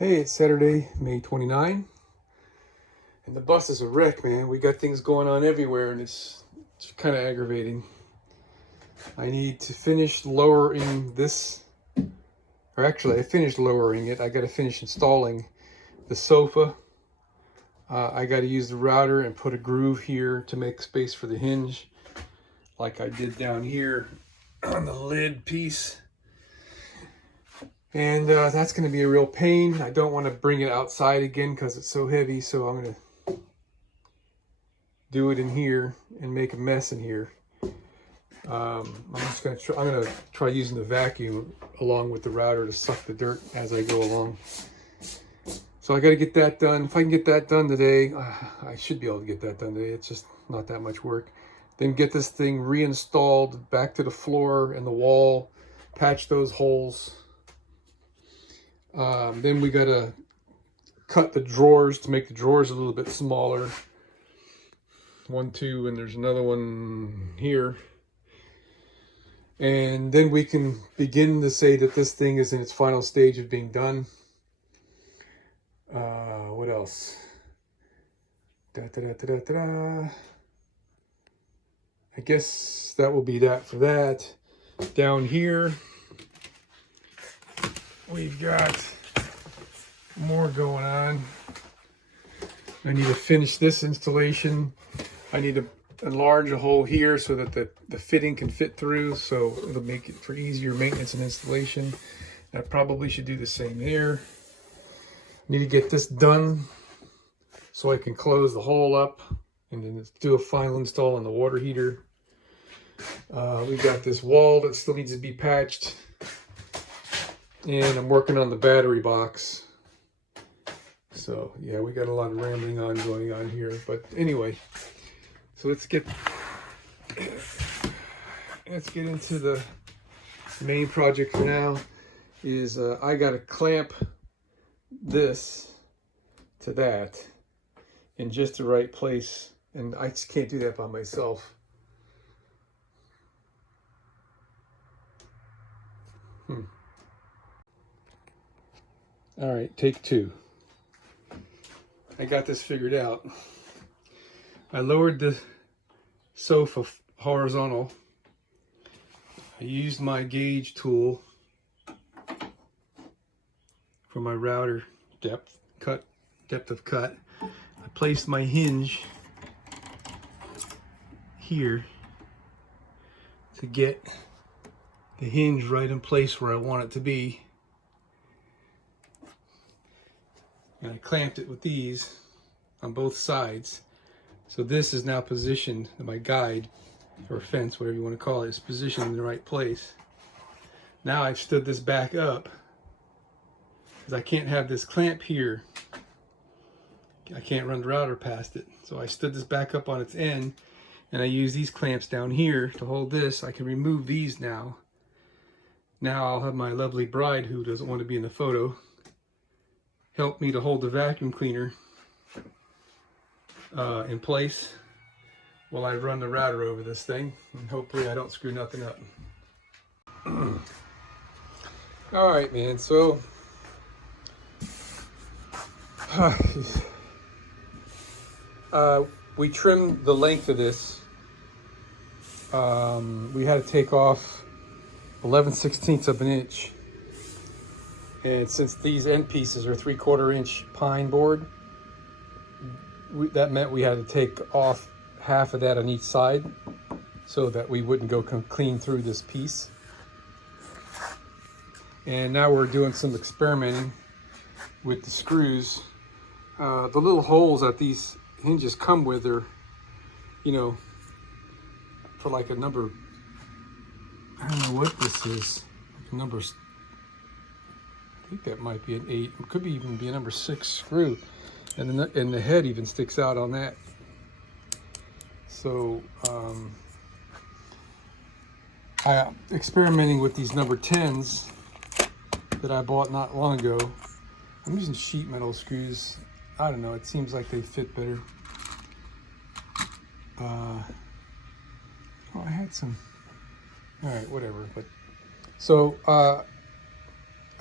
Hey, it's Saturday, May 29, and the bus is a wreck, man. We got things going on everywhere, and it's kind of aggravating. I need to finish lowering this, or actually, I finished lowering it. I got to finish installing the sofa. I got to use the router and put a groove here to make space for the hinge, like I did down here on the lid piece. And that's going to be a real pain. I don't want to bring it outside again because it's so heavy, so I'm going to do it in here and make a mess in here. I'm going to try using the vacuum along with the router to suck the dirt as I go along. So I got to get that done. If I can get that done today, I should be able to get that done today. It's just not that much work. Then get this thing reinstalled back to the floor and the wall, patch those holes. Then we gotta cut the drawers to make the drawers a little bit smaller. 1, 2, and there's another one here. And then we can begin to say that this thing is in its final stage of being done. What else? I guess that will be that for that. Down here, we've got more going on. I need to finish this installation. I need to enlarge a hole here so that the fitting can fit through, so it'll make it for easier maintenance and installation. I probably should do the same there. Need to get this done so I can close the hole up and then do a final install on the water heater. We've got this wall that still needs to be patched. And I'm working on the battery box. So yeah, we got a lot of rambling going on here. But anyway, so let's get into the main project for now. Is I got to clamp this to that in just the right place, and I just can't do that by myself. All right, take 2. I got this figured out. I lowered the sofa horizontal. I used my gauge tool for my router depth of cut. I placed my hinge here to get the hinge right in place where I want it to be. And I clamped it with these on both sides. So this is now positioned, my guide or fence, whatever you want to call it, is positioned in the right place. Now I've stood this back up because I can't have this clamp here. I can't run the router past it. So I stood this back up on its end, and I use these clamps down here to hold this. I can remove these now. Now I'll have my lovely bride, who doesn't want to be in the photo, help me to hold the vacuum cleaner in place while I run the router over this thing, and hopefully I don't screw nothing up. All right, man, so we trimmed the length of this. We had to take off 11/16 of an inch. And since these end pieces are 3/4 inch pine board, that meant we had to take off half of that on each side so that we wouldn't go clean through this piece. And now we're doing some experimenting with the screws. The little holes that these hinges come with are, you know, for like a number, I don't know what this is, like numbers. I think that might be an 8. It could even be a number 6 screw, and the head even sticks out on that. So I'm experimenting with these number 10s that I bought not long ago. I'm using sheet metal screws. I don't know. It seems like they fit better. Oh, I had some. All right, whatever. But so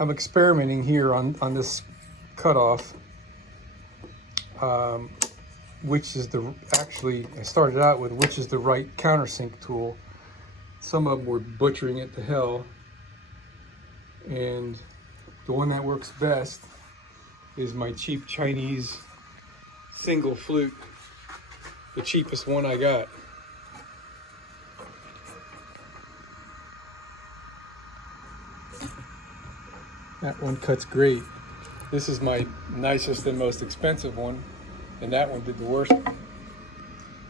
I'm experimenting here on this cutoff, which is I started out with which is the right countersink tool. Some of them were butchering it to hell, and the one that works best is my cheap Chinese single flute, the cheapest one I got. That one cuts great. This is my nicest and most expensive one, and that one did the worst.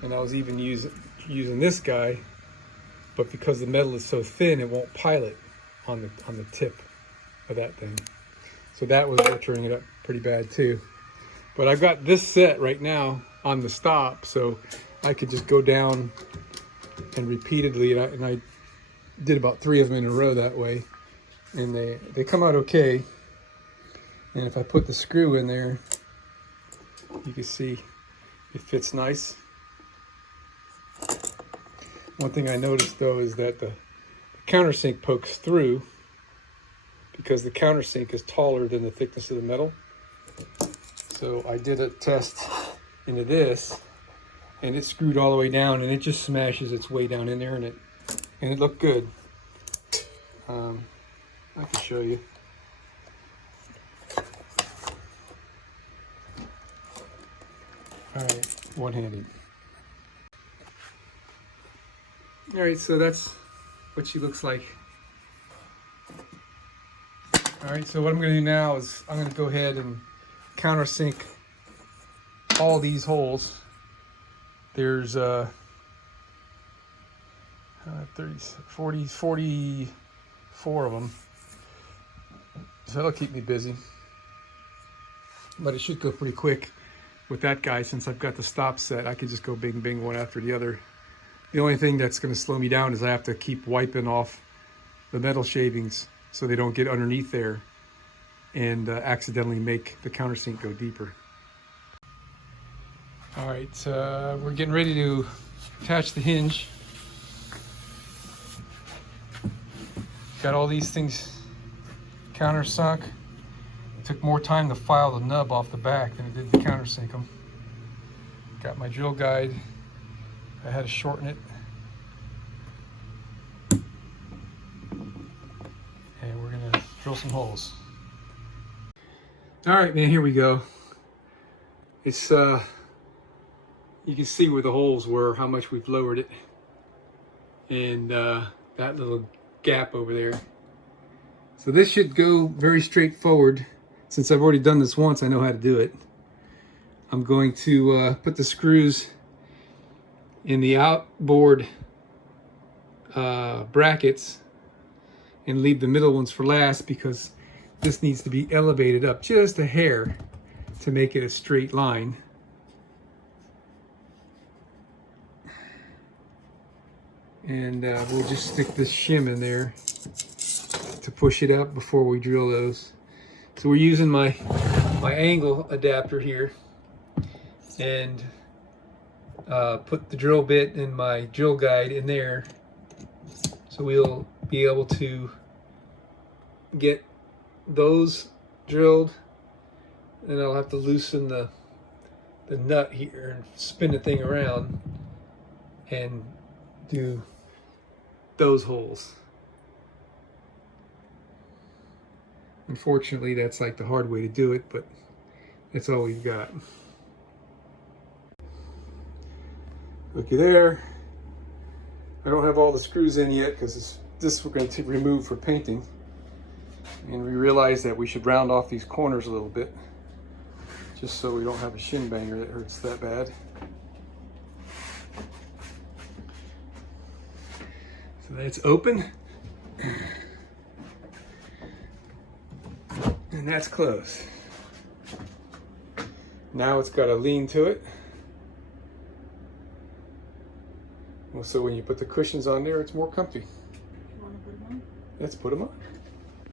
And I was even using this guy, but because the metal is so thin, it won't pilot on the tip of that thing. So that was butchering it up pretty bad too. But I've got this set right now on the stop, so I could just go down and repeatedly, and I did about 3 of them in a row that way, and they come out okay. And if I put the screw in there, you can see it fits nice. One thing I noticed though is that the countersink pokes through because the countersink is taller than the thickness of the metal. So I did a test into this, and it screwed all the way down, and it just smashes its way down in there, and it looked good. I can show you. All right, one-handed. All right, so that's what she looks like. All right, so what I'm going to do now is I'm going to go ahead and countersink all these holes. There's 30, 40, 44 of them. So that'll keep me busy. But it should go pretty quick with that guy. Since I've got the stop set, I could just go bing bing one after the other. The only thing that's going to slow me down is I have to keep wiping off the metal shavings so they don't get underneath there and accidentally make the countersink go deeper. All right, we're getting ready to attach the hinge. Got all these things countersunk. It took more time to file the nub off the back than it did to countersink them. Got my drill guide. I had to shorten it. And we're gonna drill some holes. All right, man, here we go. It's, you can see where the holes were, how much we've lowered it. And that little gap over there. So this should go very straightforward. Since I've already done this once, I know how to do it. I'm going to put the screws in the outboard brackets and leave the middle ones for last, because this needs to be elevated up just a hair to make it a straight line. And we'll just stick this shim in there to push it up before we drill those. So we're using my angle adapter here, and put the drill bit and my drill guide in there, so we'll be able to get those drilled. And I'll have to loosen the nut here and spin the thing around and do those holes. Unfortunately, that's like the hard way to do it, but that's all we've got. Looky there. I don't have all the screws in yet because this we're going to remove for painting. And we realized that we should round off these corners a little bit, just so we don't have a shin banger that hurts that bad. So that's open. And that's closed. Now it's got a lean to it. Well, so when you put the cushions on there, it's more comfy. You want to put them on? Let's put them on.